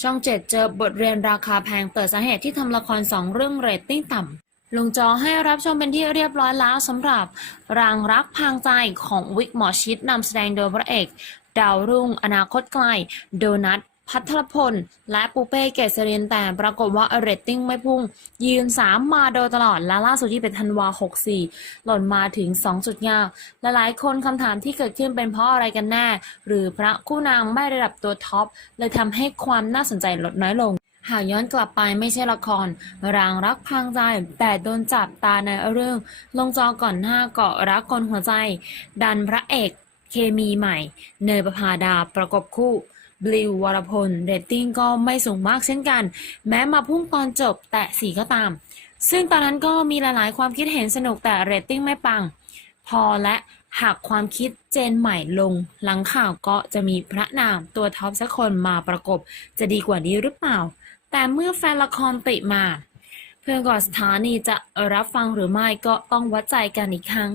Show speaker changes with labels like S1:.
S1: ช่องเจ็ดเจอบทเรียนราคาแพงเปิดสาเหตุที่ทำละครสองเรื่องเรตติ้งต่ำลงจอให้รับชมเป็นที่เรียบร้อยแล้วสำหรับ รางรักพรางใจของวิกหมอชิดนำแสดงโดยพระเอก ดาวรุ่งอนาคตไกล โดนัท พัทรพล และปูเป้เกษรินแต่ปรากฏว่าเรตติ้งไม่พุ่ง ยืน 3 มาโดยตลอด และล่าสุดที่เป็นธันวา 64 หล่นมาถึง2จุดยากและหลายคนคำถามที่เกิดขึ้นเป็นเพราะอะไรกันแน่ หรือพระคู่นางไม่ระดับตัวท็อป เลยทำให้ความน่าสนใจลดน้อยลงหากย้อนกลับไปไม่ใช่ละคร รางรักพรางใจ แต่โดนจับตาในเรื่อง ลงจอก่อนหน้าเกาะรักคนหัวใจ ดันพระเอก เคมีใหม่ เนยประภาดาประกบคู่ บลิววรพลเรตติ้งก็ไม่สูงมากเช่นกัน แม้มาพุ่งตอนจบแต่สีก็ตาม ซึ่งตอนนั้นก็มีหลายๆ ความคิดเห็นสนุกแต่เรตติ้งไม่ปัง พอและหากความคิดเจนใหม่ลง หลังข่าวก็จะมีพระนางตัวท็อปสักคนมาประกบจะดีกว่านี้หรือเปล่า แต่เมื่อแฟนละครติมา เพื่อนก่อสถานีจะรับฟังหรือไม่ก็ต้องวัดใจกันอีกครั้ง